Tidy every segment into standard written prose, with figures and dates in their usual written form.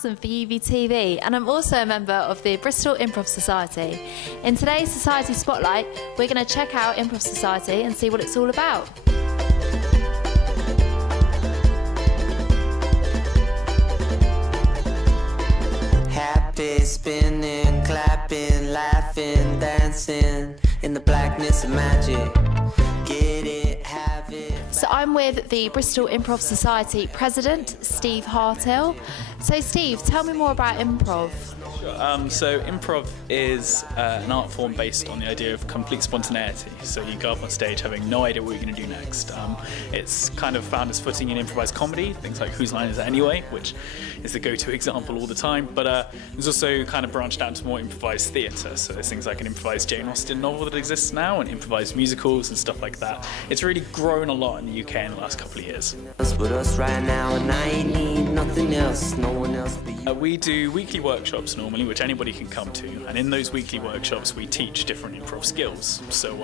Harrison for UBTV, and I'm also a member of the Bristol Improv Society. In today's Society Spotlight, we're going to check out Improv Society and see what it's all about. Happy, spinning, clapping, laughing, dancing in the blackness of magic. Get it, have it. So I'm with the Bristol Improv Society President, Steve Hartill. So Steve, tell me more about improv. So improv is an art form based on the idea of complete spontaneity. So you go up on stage having no idea what you're going to do next. It's kind of found its footing in improvised comedy, things like Whose Line Is It Anyway, which is the go-to example all the time. But there's also kind of branched out to more improvised theatre. So there's things like an improvised Jane Austen novel that exists now, and improvised musicals and stuff like that. It's really grown a lot in the UK in the last couple of years. With us right now, and I ain't need nothing else, no one else but you. We do weekly workshops normally, which anybody can come to, and in those weekly workshops we teach different improv skills. So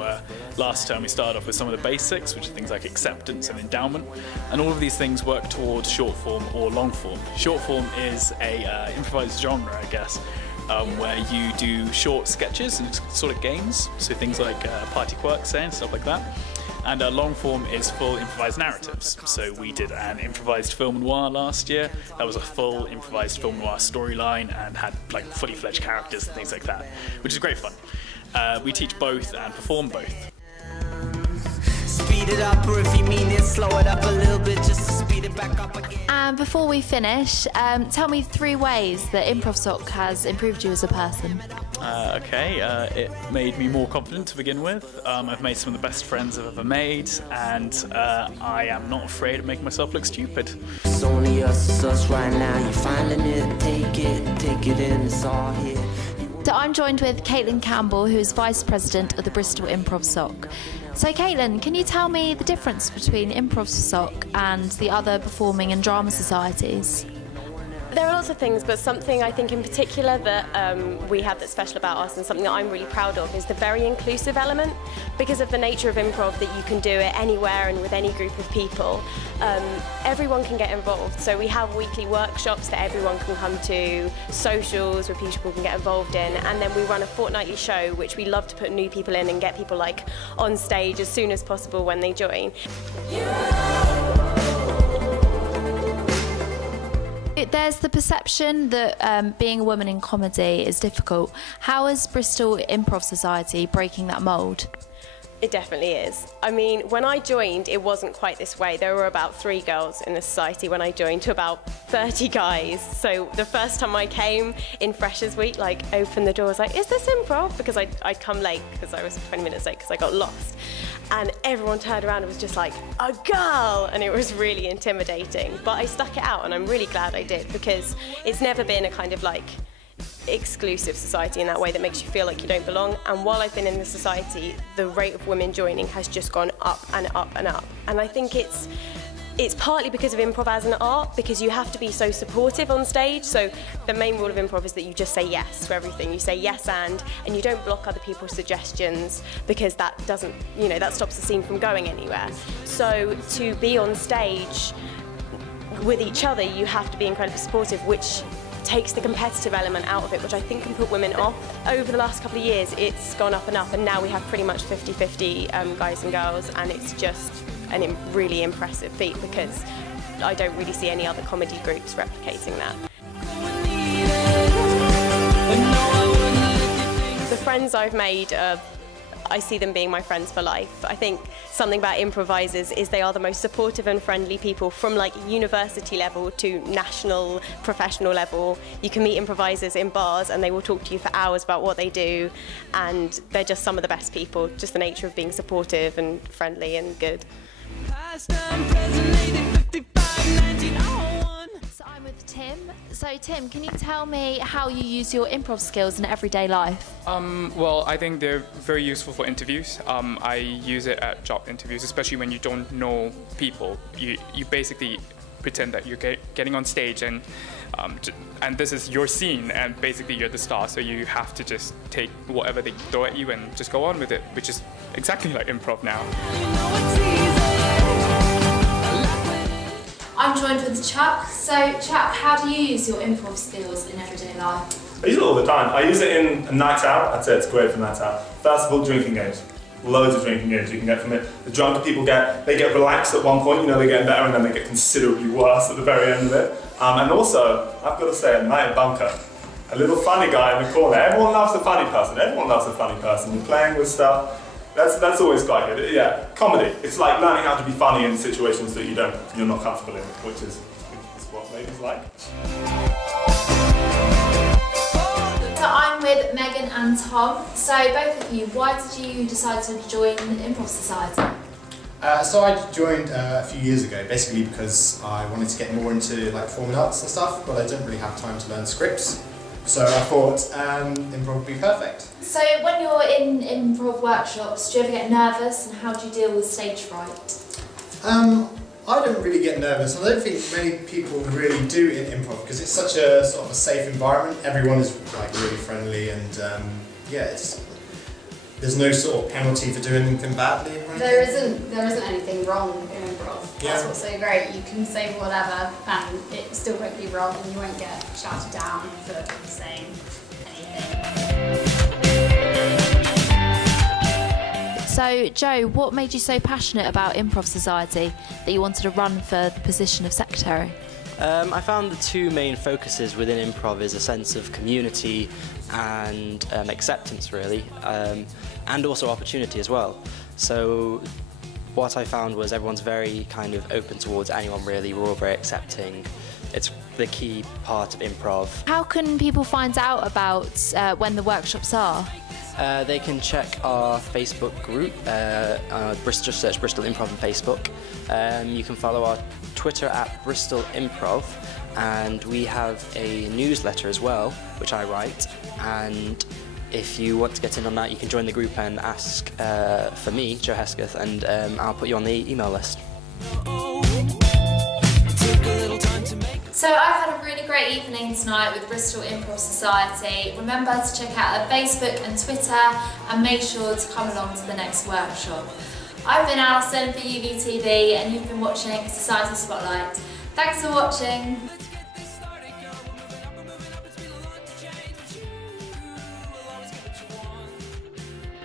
last term we started off with some of the basics, which are things like acceptance and endowment, and all of these things work towards short form or long form. Short form is a improvised genre, I guess, where you do short sketches and sort of games, so things like party quirks and stuff like that. And long form is full improvised narratives. So we did an improvised film noir last year. That was a full improvised film noir storyline and had like fully fledged characters and things like that, which is great fun. We teach both and perform both. Speed it up, or if you mean it, slow it up a little bit just to speed it back up again. And before we finish, tell me 3 ways that Improv Soc has improved you as a person. It made me more confident to begin with. I've made some of the best friends I've ever made, and I am not afraid of making myself look stupid. It's only us right now. You're finding it, take it in, it's all here. So I'm joined with Caitlin Campbell, who is Vice President of the Bristol Improv Soc. So Caitlin, can you tell me the difference between Improv Soc and the other performing and drama societies? There are lots of things, but something I think in particular that we have that's special about us, and something that I'm really proud of, is the very inclusive element. Because of the nature of improv, that you can do it anywhere and with any group of people, everyone can get involved. So we have weekly workshops that everyone can come to, socials where people can get involved in, and then we run a fortnightly show which we love to put new people in and get people like on stage as soon as possible when they join. There's the perception that being a woman in comedy is difficult. How is Bristol Improv Society breaking that mould? It definitely is. I mean, when I joined, it wasn't quite this way. There were about 3 girls in the society when I joined to about 30 guys. So the first time I came in Freshers Week, like, opened the door, I was like, is this improv? Because I'd come late, because I was 20 minutes late because I got lost. And everyone turned around and was just like, a girl! And it was really intimidating. But I stuck it out, and I'm really glad I did, because it's never been a kind of like exclusive society in that way that makes you feel like you don't belong. And while I've been in the society, the rate of women joining has just gone up and up and up. And I think it's partly because of improv as an art, because you have to be so supportive on stage. So the main rule of improv is that you just say yes to everything. You say yes and you don't block other people's suggestions, because that doesn't, that stops the scene from going anywhere. So to be on stage with each other, you have to be incredibly supportive, which takes the competitive element out of it, which I think can put women off. Over the last couple of years, it's gone up and up, and now we have pretty much 50-50 guys and girls, and it's just a really impressive feat, because I don't really see any other comedy groups replicating that. The friends I've made, I see them being my friends for life. I think something about improvisers is they are the most supportive and friendly people, from like university level to national professional level. You can meet improvisers in bars and they will talk to you for hours about what they do, and they're just some of the best people, just the nature of being supportive and friendly and good. So I'm with Tim. So Tim, can you tell me how you use your improv skills in everyday life? Well, I think they're very useful for interviews. I use it at job interviews, especially when you don't know people. You basically pretend that you're getting on stage, and this is your scene, and basically you're the star, so you have to just take whatever they throw at you and just go on with it, which is exactly like improv now. I'm I'm joined with Chuck. So Chuck, how do you use your improv skills in everyday life? I use it all the time. I use it in a night out. I'd say it's great for night out. First of all, drinking games. Loads of drinking games you can get from it. The drunker people they get relaxed at one point, you know, they're getting better, and then they get considerably worse at the very end of it. And also, I've got to say, a night bunker. A little funny guy in the corner. Everyone loves a funny person. Everyone loves a funny person. You're playing with stuff. That's always quite good. Yeah, comedy. It's like learning how to be funny in situations that you're not comfortable in, which is what ladies like. So I'm with Megan and Tom. So both of you, why did you decide to join the Improv Society? So I joined a few years ago, basically because I wanted to get more into like performing arts and stuff, but I didn't really have time to learn scripts. So I thought improv would be perfect. So when you're in improv workshops, do you ever get nervous, and how do you deal with stage fright? I don't really get nervous. I don't think many people really do in improv because it's such a sort of a safe environment. Everyone is like really friendly, and yeah, there's no sort of penalty for doing anything badly. Or there isn't anything wrong in improv. Yeah. That's what's so great. You can say whatever, and it still won't be wrong, and you won't get shouted down for saying anything. So Joe, what made you so passionate about Improv Society that you wanted to run for the position of secretary? I found the two main focuses within improv is a sense of community and acceptance, really, and also opportunity as well. So what I found was everyone's very kind of open towards anyone, really. We're all very accepting. It's the key part of improv. How can people find out about when the workshops are? They can check our Facebook group, just search Bristol Improv on Facebook. You can follow our Twitter at Bristol Improv, and we have a newsletter as well, which I write. And if you want to get in on that, you can join the group and ask for me, Joe Hesketh, and I'll put you on the email list. So I've had a really great evening tonight with Bristol Improv Society. Remember to check out their Facebook and Twitter, and make sure to come along to the next workshop. I've been Alison for UBTV, and you've been watching Society Spotlight. Thanks for watching.